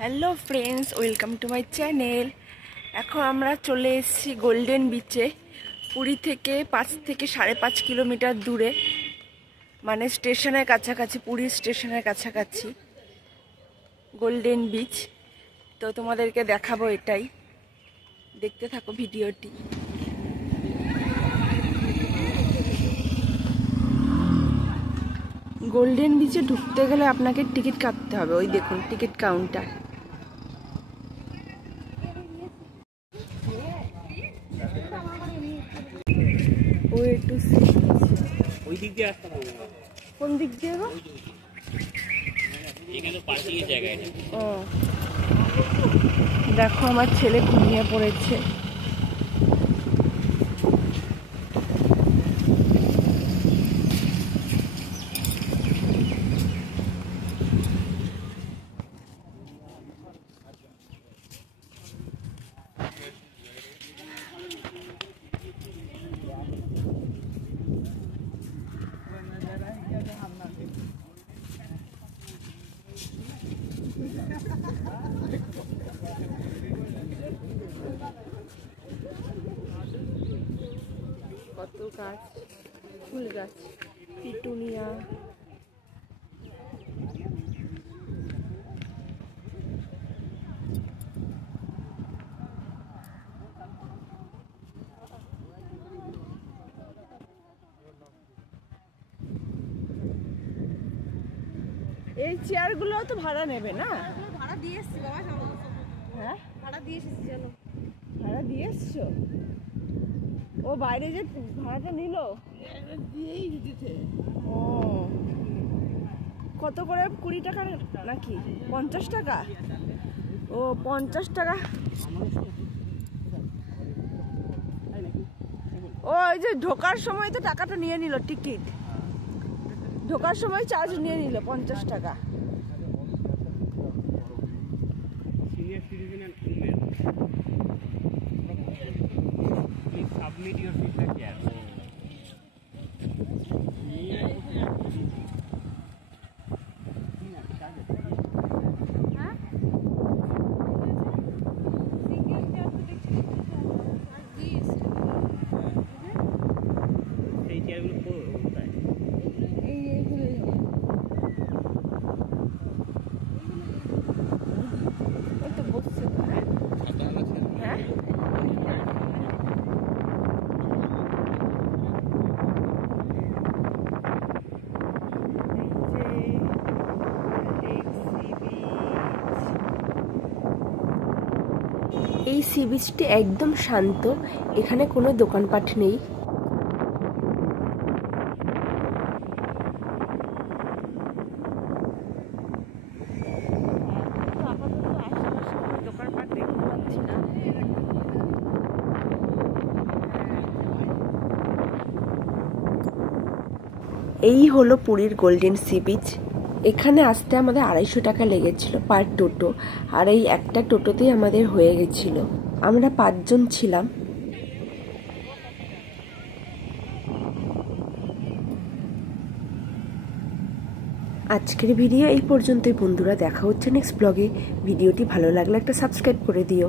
Hello friends, welcome to my channel. এখন আমরা চলে এসেছি গোল্ডেন বিচে। পুরী থেকে 5 থেকে 5.5 কিলোমিটার দূরে, মানে স্টেশনের কাছাকাছি, পুরী স্টেশনের কাছাকাছি গোল্ডেন বিচ। তো তোমাদেরকে দেখাবো, এটাই দেখতে থাকো ভিডিওটি। গোল্ডেন বিচে ঢুকতে গেলে আপনাকে টিকিট কাটতে হবে। ওই দেখুন টিকিট কাউন্টার। ওই দিক দিয়ে আসতে হবে। কোন দিক দিয়ে গো? এখানে পার্কিং এর জায়গা এটা। ও দেখো, আমার ছেলে ঘুমিয়ে পড়েছে। কত গাছ, ফুল গাছ, পিটুনিয়া। এই চেয়ারগুলো তো ভাড়া নেবে না? ভাড়া দিয়ে এসছি বাবা, চলো। হ্যাঁ, ভাড়া দিয়ে এসেছি, চলো। ভাড়া দিয়ে এসছো? ও বাইরে যে ভাড়াটা নিল দিয়েই দিতে। ও কত করে? 20 টাকা নাকি 50 টাকা? ও 50 টাকা। ও এই যে ঢোকার সময় তো টাকাটা নিয়ে নিল, টিকিট ঢোকার সময় চার্জ নিয়ে নিল 50 টাকা। Senior citizen and women. Please submit your feedback here. এই চেয়ারগুলো কোথায়? ওই তো বসছে। হ্যাঁ, এই সি বিচটি একদম শান্ত, এখানে কোনো দোকানপাট নেই। এই হলো পুরীর গোল্ডেন সি বিচ। এখানে আসতে আমাদের 250 টাকা লেগেছিল পার টোটো, আর এই একটা টোটোতেই আমাদের হয়ে গেছিল। আমরা 5 জন ছিলাম। আজকের ভিডিও এই পর্যন্তই বন্ধুরা, দেখা হচ্ছে নেক্সট ব্লগে। ভিডিওটি ভালো লাগলে একটা সাবস্ক্রাইব করে দিও।